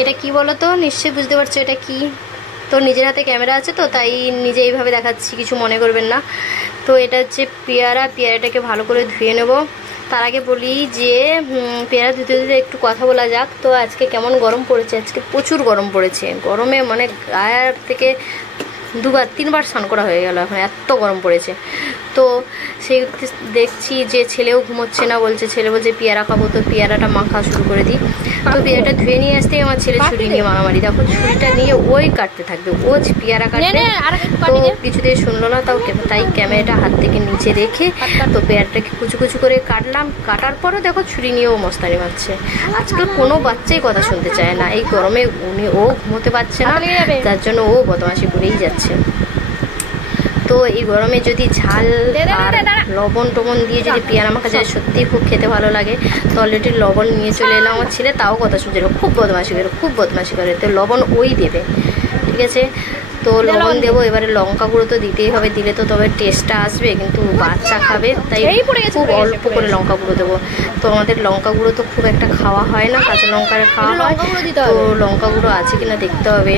এটা কি বলো তো, নিশ্চয়ই বুঝতে পারছো এটা কি। তো নিজের হাতে ক্যামেরা আছে তো তাই নিজে এইভাবে দেখাচ্ছি, কিছু মনে করবেন না। তো এটা হচ্ছে পেয়ারাটাকে ভালো করে ধুয়ে নেব। তার আগে বলি যে পেয়ারা ধুতে ধুতে একটু কথা বলা যাক। তো আজকে কেমন গরম পড়েছে, আজকে প্রচুর গরম পড়েছে। গরমে মানে গায়ের থেকে 2-3বার স্নান করা হয়ে গেল, এখন এত গরম পড়েছে। তো সেই দেখছি যে ছেলেও ঘুমোচ্ছে না, ছেলে বলছে পেয়ারা খাবো, তো পেয়ারাটা মাখা শুরু করে দিই। তো পেয়ারাটা ধুয়ে নিয়ে আসতেই আমার ছেলে ছুরি নিয়ে মারামারি, দেখো ছুরিটা নিয়ে ওই কাটতে থাকবে, ও পেয়ারা কাটবে। তো কিছুতেই শুনলো না, তাই ক্যামেরাটা হাত থেকে নিচে রেখে তো পেয়ারাটাকে কুচু কুচু করে কাটলাম। কাটার পরও দেখো ছুরি নিয়েও মস্তানি মারছে। আজকাল কোনো বাচ্চাই কথা শুনতে চায় না, এই গরমে ও ঘুমোতে পারছে না, তার জন্য ও বদমাশি করেই যাচ্ছে। তো এই গরমে যদি ঝাল আর লবণ টবণ দিয়ে যদি পেয়ারা মাখা যায়, সত্যিই খুব খেতে ভালো লাগে। তো অলরেডি লবণ নিয়ে চলে এলাম, আমার ছেলে তাও কথা শুনছিল, খুব বদমাশি করে। তো লবণ ওই দেবে, ঠিক আছে। তো লবণ দেবো, এবারে লঙ্কা গুঁড়ো তো দিতেই হবে, দিলে তো তবে টেস্টটা আসবে, কিন্তু বাচ্চা খাবে তাই খুব অল্প করে লঙ্কা গুঁড়ো দেবো। তো আমাদের লঙ্কা গুঁড়ো তো খুব একটা খাওয়া হয় না, কাঁচা লঙ্কার খাওয়া হয়। তো লঙ্কা গুঁড়ো আছে কিনা দেখতে হবে।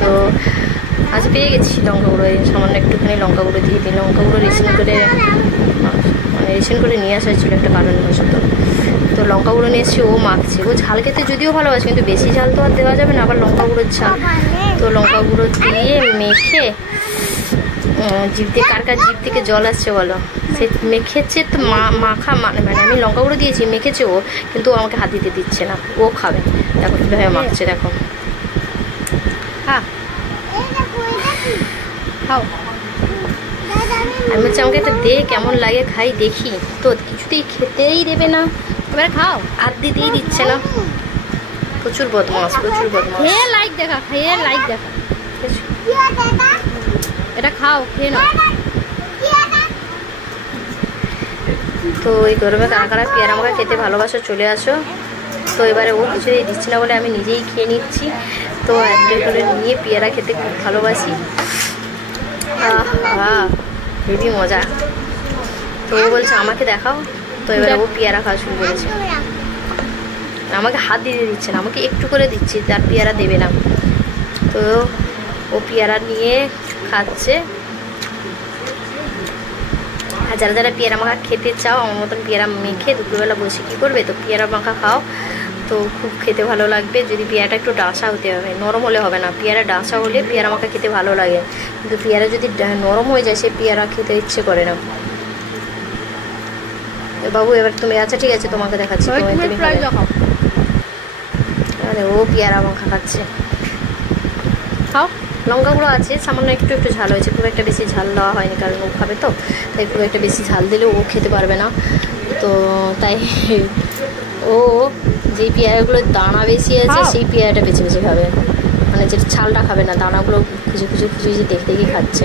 তো আজ পেয়ে গেছি লঙ্কা গুঁড়ো, সামান্য একটুখানি লঙ্কা গুঁড়ো দিয়ে দিই। লঙ্কা গুঁড়ো রেশন করে নিয়ে আসা হয়েছিল একটা কারণবশত। তো লঙ্কা গুঁড়ো নিয়ে এসেছি, ও মাখছে। ও ঝাল খেতে যদিও ভালোবাসে, কিন্তু বেশি ঝাল তো আর দেওয়া যাবে না, আবার লঙ্কা গুঁড়োর ঝাল। তো লঙ্কা গুঁড়ো দিয়ে মেখে জিভ দিয়ে, কার জিভ থেকে জল আসছে বলো, সে মেখেছে। তো মাখা মানে আমি লঙ্কা গুঁড়ো দিয়েছি, মেখেছে ও, কিন্তু আমাকে হাত দিতে দিচ্ছে না, ও খাবে। দেখো কীভাবে মাখছে, দেখো। হ্যাঁ খাও। আমি বলছি আমাকে একটা দে, কেমন লাগে খাই দেখি। তো কিছুতেই খেতেই দেবে না, এবার খাও, হাত দিতেই দিচ্ছে না। প্রচুর বদমাস। খেয়ে লাইক দেখা, এটা খাও, খেয়ে নাও। তো এই গরমে কারা পেয়ারা মাখা খেতে ভালোবাসো চলে আসো। তো এবারে ও কিছুতেই দিচ্ছে না বলে আমি নিজেই খেয়ে নিচ্ছি। তো একটা করে নিয়ে পেয়ারা খেতে খুব ভালোবাসি। হেবি মজা। তো ও বলছে আমাকে দেখাও। তো এবারে ও পেয়ারা খাওয়া শুরু করেছে, আমাকে হাত দিতে দিচ্ছে না, আমাকে একটু করে দিচ্ছে, তার পেয়ারা দেবে না। তো ও পেয়ারা নিয়ে খাচ্ছে। আর যারা পেয়ারা মাখা খেতে চাও, আমার মতন পেয়ারা মেখে দুপুরবেলা বসে কী করবে, তো পেয়ারা মাখা খাও, তো খুব খেতে ভালো লাগবে। যদি পেয়ারাটা একটু ডাসা হতে হবে, নরম হলে হবে না। পেয়ারা ডাসা হলে পেয়ারা মাখা খেতে ভালো লাগে, কিন্তু পেয়ারা যদি নরম হয়ে যায়, সে পেয়ারা খেতে ইচ্ছে করে না। বাবু এবার তুমি, আচ্ছা ঠিক আছে তোমাকে দেখাচ্ছি। আরে ও পেয়ারা মাখা খাচ্ছে, খাও। লঙ্কা গুঁড়ো আছে, সামান্য একটু ঝাল হয়েছে, খুব একটা বেশি ঝাল দেওয়া হয়নি, কারণ ও খাবে তো, তাই খুব একটা বেশি ঝাল দিলে ও খেতে পারবে না। তো তাই ও যেই পেয়ারাগুলোর দানা বেশি আছে সেই পেয়ারাটা বেছে খাবে, মানে যেটা ছালটা খাবে না, দানাগুলো খুঁজে দেখে খাচ্ছে।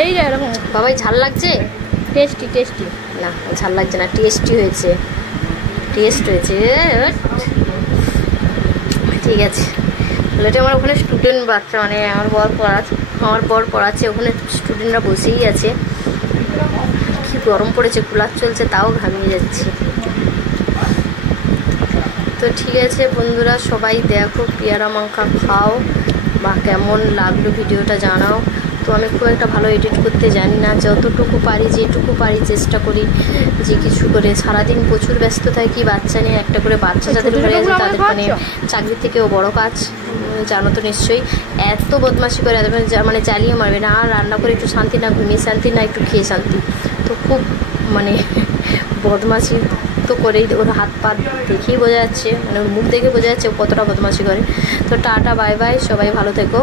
এই যে এরকম। বাবাই ঝাল লাগছে? টেস্টি না, ঝাল লাগছে না, টেস্ট হয়েছে। ঠিক আছে। এটা আমার ওখানে স্টুডেন্ট বাচ্চা, মানে আমার বর পড়াচ্ছে, ওখানে স্টুডেন্টরা বসেই আছে। কি গরম পড়েছে, কুলার চলছে তাও ঘামিয়ে যাচ্ছি। তো ঠিক আছে বন্ধুরা, সবাই দেখো পেয়ারা মাখা খাও, বা কেমন লাগলো ভিডিওটা জানাও। তো আমি খুব একটা ভালো এডিট করতে জানি না, যতটুকু পারি যেটুকু পারি চেষ্টা করি যে কিছু করে। সারাদিন প্রচুর ব্যস্ত থাকি বাচ্চা নিয়ে, একটা করে বাচ্চা যাদের ঘরে আছে তাদের মানে চাকরির থেকেও বড় কাজ, জানো তো নিশ্চয়ই। এত বদমাশি করে, মানে জ্বালিয়ে মারবে না, আর রান্না করে একটু শান্তি, না ঘুমিয়ে শান্তি, না একটু খেয়ে শান্তি। তো খুব মানে বদমাশি তো করেই, ওর হাত পা দেখেই বোঝা যাচ্ছে, মানে ওর মুখ দেখে বোঝা যাচ্ছে ও কতটা বদমাশি করে। তো টাটা, বাই বাই, সবাই ভালো থেকো।